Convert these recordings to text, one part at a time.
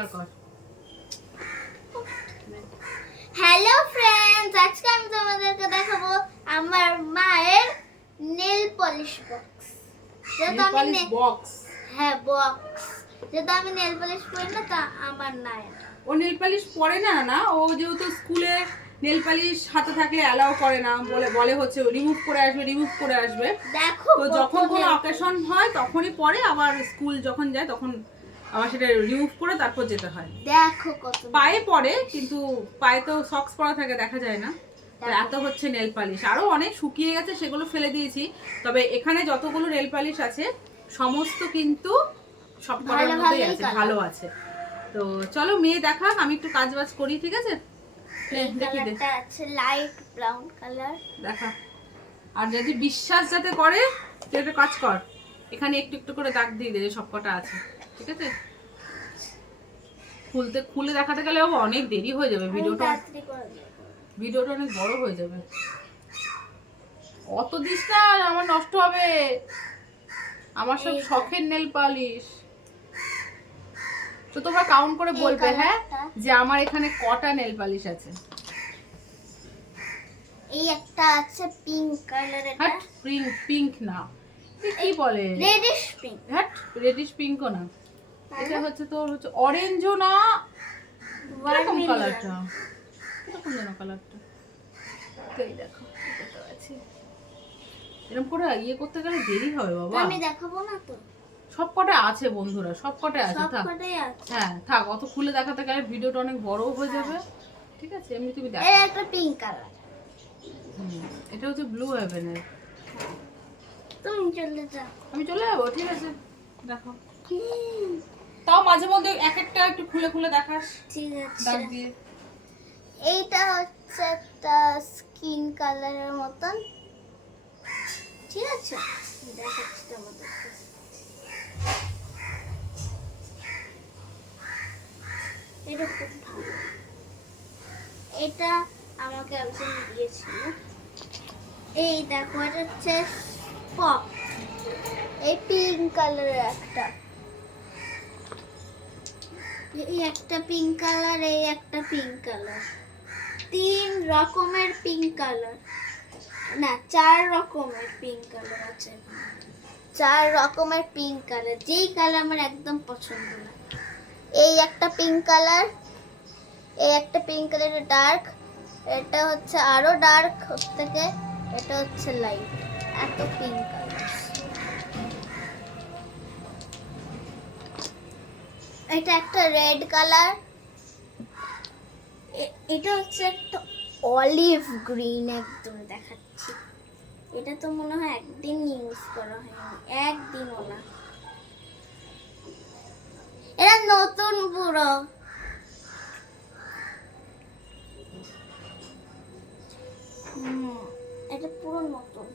আবার কর। Hello friends আজকে আমি তোমাদেরকে দেখাবো আমার মায়ের নেল পলিশ বক্স যেহেতু আমি নে- বক্স হ্যাঁ বক্স যেহেতু আমি নেল পলিশ করি না তা আমার নাই। ও নেল পালিশ পরে না না? ও যেহেতু স্কুলে নেল পালিশ হাতে থাকলে অ্যালাউ করে না বলে বলে হচ্ছে রিমুভ করে আসবে রিমুভ করে আসবে। দেখো তো যখন কোনো অকেশন হয় তখনই পরে আবার স্কুল যখন যায় তখন আবার সেটা রিমুভ করে তারপর যেতে হয়। দেখো কত পায়ে পড়ে কিন্তু পায়ে তো সক্স পরা থাকে দেখা যায় না। এত হচ্ছে নেল পালিশ আরও অনেক শুকিয়ে গেছে সেগুলো ফেলে দিয়েছি। তবে এখানে যতগুলো নেল পালিশ আছে সমস্ত কিন্তু সব মধ্যেই আছে ভালো আছে। তো চলো মেয়ে দেখাক আমি একটু কাজ বাজ করি ঠিক আছে? দেখি আছে লাইট ব্রাউন কালার দেখা। আর যদি বিশ্বাস যাতে করে তুই একটা কাজ কর। এখানে একটু একটু করে দাগ দিয়ে দে সব কটা আছে। ঠিক আছে? খুলতে খুলে দেখাতে গেলে অনেক দেরি হয়ে যাবে ভিডিওটা। ভিডিওটা অনেক বড় হয়ে যাবে। অত দিস না আমার নষ্ট হবে। আমার সব শখের নেল পালিশ। তো তোমরা কাউন্ট করে বলবে হ্যাঁ? যে আমার এখানে কটা নেল পালিশ আছে। এই একটা আছে পিঙ্ক কালার এটা হ্যাট পিঙ্ক পিঙ্ক না। কি বলে? রেডিশ পিঙ্ক হ্যাট রেডিশ পিঙ্কও না। এটা হচ্ছে তোর হচ্ছে অরেঞ্জও না এরকম কালারটা এরকম যেন কালারটা তো এই দেখো এটা তো আছে। এরকম করে ইয়ে করতে গেলে দেরি হবে বাবা। আমি দেখাবো না তো? সব কটা আছে বন্ধুরা সব কটা আছে থাক। হ্যাঁ থাক অত খুলে দেখাতে গেলে ভিডিওটা অনেক বড় হয়ে যাবে। ঠিক আছে এমনি তুমি দেখো। এর একটা পিঙ্ক কালার হুম, এটা হচ্ছে ব্লু হেভেনের তুমি চলে যাও। আমি চলে যাব ঠিক আছে। দেখো। তাও মাঝে মধ্যে এক একটা একটু খুলে খুলে দেখাস। ঠিক আছে। দাগ দিয়ে। এইটা হচ্ছে একটা স্কিন কালারের মতন। ঠিক আছে? দেখাচ্ছি এটা খুব ভালো। এটা আমাকে একজন দিয়েছিল। এই দেখো এটা হচ্ছে পপ এই পিঙ্ক কালারের একটা। এই একটা পিঙ্ক কালার এই একটা পিঙ্ক কালার তিন রকমের পিঙ্ক কালার না, চার রকমের পিঙ্ক কালার আছে। চার রকমের পিঙ্ক কালার যেই কালার আমার একদম পছন্দ না। এই একটা পিঙ্ক কালার এই একটা পিঙ্ক কালার এটা ডার্ক এটা হচ্ছে আরও ডার্ক থেকে, এটা হচ্ছে লাইট এত পিঙ্ক এটা একটা রেড কালার এটা হচ্ছে একটা অলিভ গ্রিন একদম দেখাচ্ছি। এটা তো মনে হয় একদিন ইউজ করা হয়নি, একদিনও না। এটা নতুন পুরো। এটা পুরো নতুন।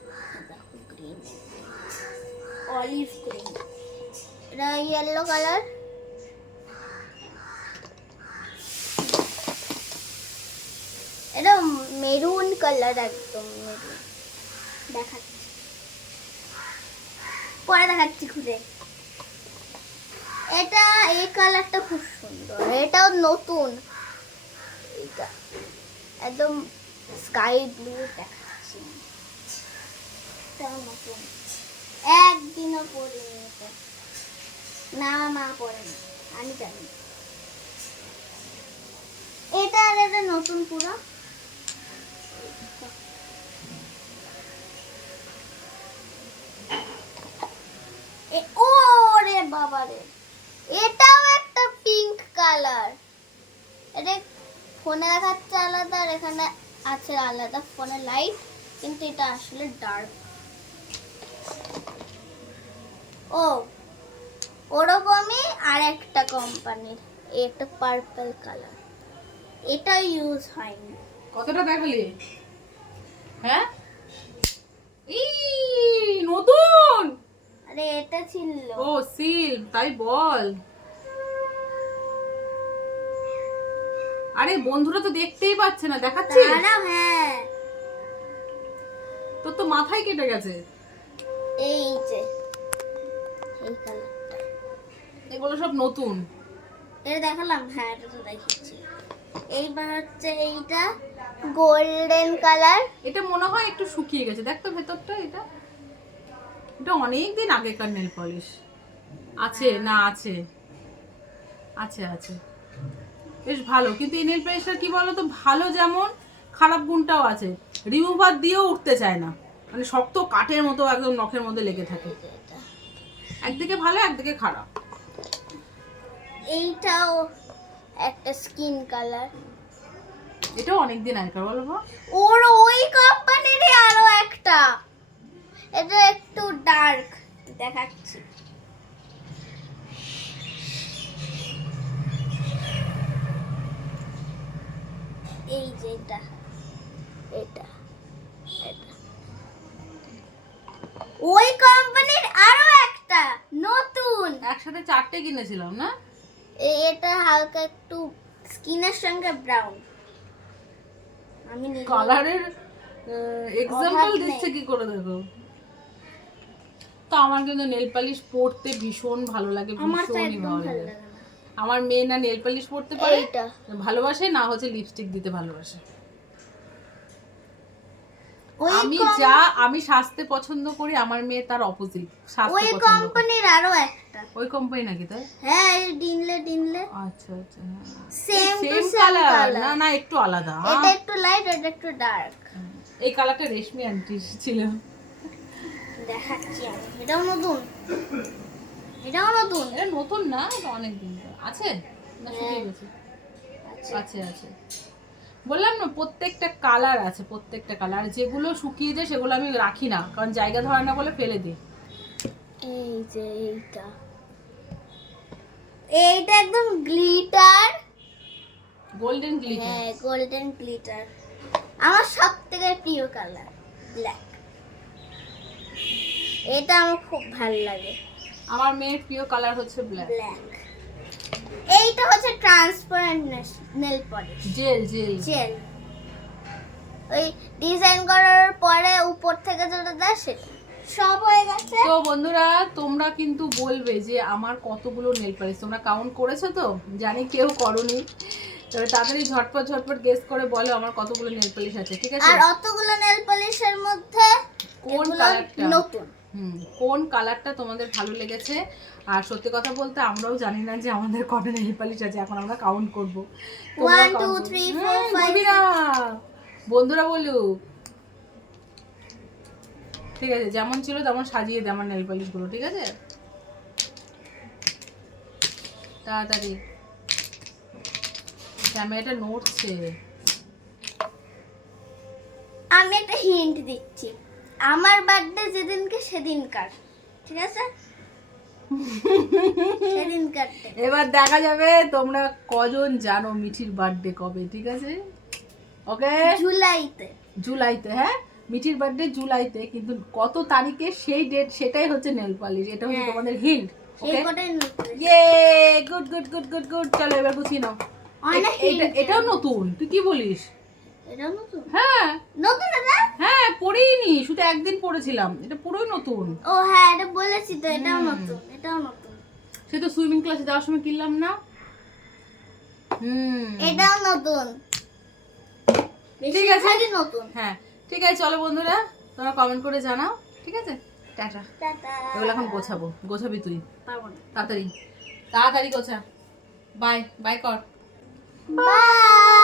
গ্রিন অলিভ গ্রিন এটা ইয়েলো কালার এটা মেরুন কালার একদম দেখাচ্ছি। পরে দেখাচ্ছি খুঁজে। এটা, এই কালারটা খুব সুন্দর। এটাও নতুন। একদম স্কাই ব্লু দেখাচ্ছি। একদিনও পরিনি এটা। না মা পরেনি আমি জানি। এটা আর এটা নতুন পুরো? ওরে বাবারে এটাও একটা পিঙ্ক কালার এটা ফোনে দেখাচ্ছে আলাদা আর এখানে আছে আলাদা ফোনে লাইট কিন্তু এটা আসলে ডার্ক ও, ওরকমই আর একটা কোম্পানির এটা পার্পল কালার এটা ইউজ হয়নি। কতটা দেখালি? হ্যাঁ? ই নতুন! আরে এটা ছিল। ও সিল তাই বল। আরে বন্ধুরা তো দেখতেই পাচ্ছে না দেখাচ্ছিস? হ্যাঁ। তোর তো মাথায় কেটে গেছে। এই যে এই কালারটা এগুলো সব নতুন। এটা দেখালাম হ্যাঁ এটা তো দেখিয়েছি। এইবার হচ্ছে এইটা গোল্ডেন কালার এটা মনে হয় একটু শুকিয়ে গেছে। দেখ তো ভেতরটা এটা। এটা অনেক দিন আগেকার নেল পলিশ আছে না আছে। আছে আছে। বেশ ভালো। কিন্তু এই নেল পলিশটা কি বলো তো ভালো যেমন খারাপ গুণটাও আছে। রিমুভার দিয়েও উঠতে চায় না। মানে শক্ত কাঠের মতো একদম নখের মধ্যে লেগে থাকে। একদিকে ভালো একদিকে খারাপ। এইটাও একটা স্কিন কালার। এটাও অনেক দিন আগেকার বলব ওর ওই কোম্পানিরই আরও একটা। এটা একটু ডার্ক দেখাচ্ছি। এই যে এটা এটা এটা। ওই কোম্পানির আরও একটা নতুন। একসাথে চারটে কিনেছিলাম না? এটা হালকা একটু স্কিনের সঙ্গে ব্রাউন আমি কালারের এক্সাম্পল দিচ্ছে কি করে দেখো? তো আমার কিন্তু নেল পালিশ পরতে ভীষণ ভালো লাগে আমার ভীষণই ভালো লাগে। আমার মেয়ে না নেল পালিশ পরতে পারে ভালোবাসে না হচ্ছে লিপস্টিক দিতে ভালোবাসে। আমি যা আমি সাজতে পছন্দ করি আমার মেয়ে তার অপোজিট সাজতে ওই কোম্পানির আরও একটা। ওই কোম্পানি নাকি তাই? হ্যাঁ এই ডিনলে ডিনলে। আচ্ছা আচ্ছা সেম সেম কালার না না একটু আলাদা এটা একটু লাইট এটা একটু ডার্ক এই কালারটা রেশমি আন্টি ছিল। দেখাচ্ছি আমি। এটাও নতুন। এটাও নতুন। এটা নতুন না এটা অনেক দিন আছে? না শুকিয়ে হ্যাঁ। গেছে। আচ্ছা আছে আছে। বললাম না প্রত্যেকটা কালার আছে প্রত্যেকটা কালার যেগুলো শুকিয়ে যায় সেগুলো আমি রাখি না কারণ জায়গা ধরে না বলে ফেলে দিই। এই যে এইটা। এইটা একদম গ্লিটার গোল্ডেন গ্লিটার হ্যাঁ গোল্ডেন গ্লিটার আমার সবথেকে প্রিয় কালার ব্ল্যাক এটা আমার খুব ভালো লাগে। আমার মেয়ের প্রিয় কালার হচ্ছে ব্ল্যাক ব্ল্যাক এইটা হচ্ছে transparent nail polish gel gel gel ওই ডিজাইন করার পরে উপর থেকে যেটা দেয় সেটা সব হয়ে গেছে। তো বন্ধুরা তোমরা কিন্তু বলবে যে আমার কতগুলো নেল পালিশ তোমরা কাউন্ট করেছ তো? জানি কেউ করনি। তবে তাড়াতাড়ি ঝটপট ঝটপট গেস করে বলো আমার কতগুলো নেল পালিশ আছে ঠিক আছে? আর অতগুলো নেল পলিশের মধ্যে কোন কালারটা নতুন। কোন কালারটা তোমাদের ভালো লেগেছে? আর সত্যি কথা বলতে আমরাও জানি না যে আমাদের কটা নেল পালিশ আছে এখন আমরা কাউন্ট করব। হ্যাঁ। বন্ধুরা! বলুক ঠিক আছে যেমন ছিল তেমন সাজিয়ে দে আমার নেল পালিশগুলো ঠিক আছে? তাড়াতাড়ি। ক্যামেরাটা নড়ছে। আমি একটা হিন্ট দিচ্ছি। আমার বার্থডে যেদিনকে সেদিনকার ঠিক আছে? সেদিনকার এবার দেখা যাবে তোমরা কজন জানো মিঠির বার্থডে কবে ঠিক আছে? ওকে জুলাইতে। জুলাইতে হ্যাঁ? মিঠির বার্থডে জুলাইতে কিন্তু কত তারিখে সেই ডেট সেটাই হচ্ছে নেল পালিশ এটা হচ্ছে হ্যাঁ। তোমাদের হিন্ট ওকে ইয়ে good good good good good চলো এবার গুছিয়ে নাও। এটাও নতুন তুই কি বলিস? এটাও নতুন? হ্যাঁ। নতুন হ্যাঁ পড়েইনি শুধু একদিন পড়েছিলাম। এটা পুরোই নতুন। ও হ্যাঁ এটা বলেছি তো এটাও নতুন এটাও নতুন। সে তো সুইমিং ক্লাসে যাওয়ার সময় কিনলাম না। হুম। এটাও নতুন। ঠিক আছে। নতুন। হ্যাঁ ঠিক আছে চলো বন্ধুরা তোমরা কমেন্ট করে জানাও ঠিক আছে? টাটা। এগুলো এখন গোছাবো গোছাবি তুই। তাড়াতাড়ি। তাড়াতাড়ি গোছা। বাই বাই কর। বাই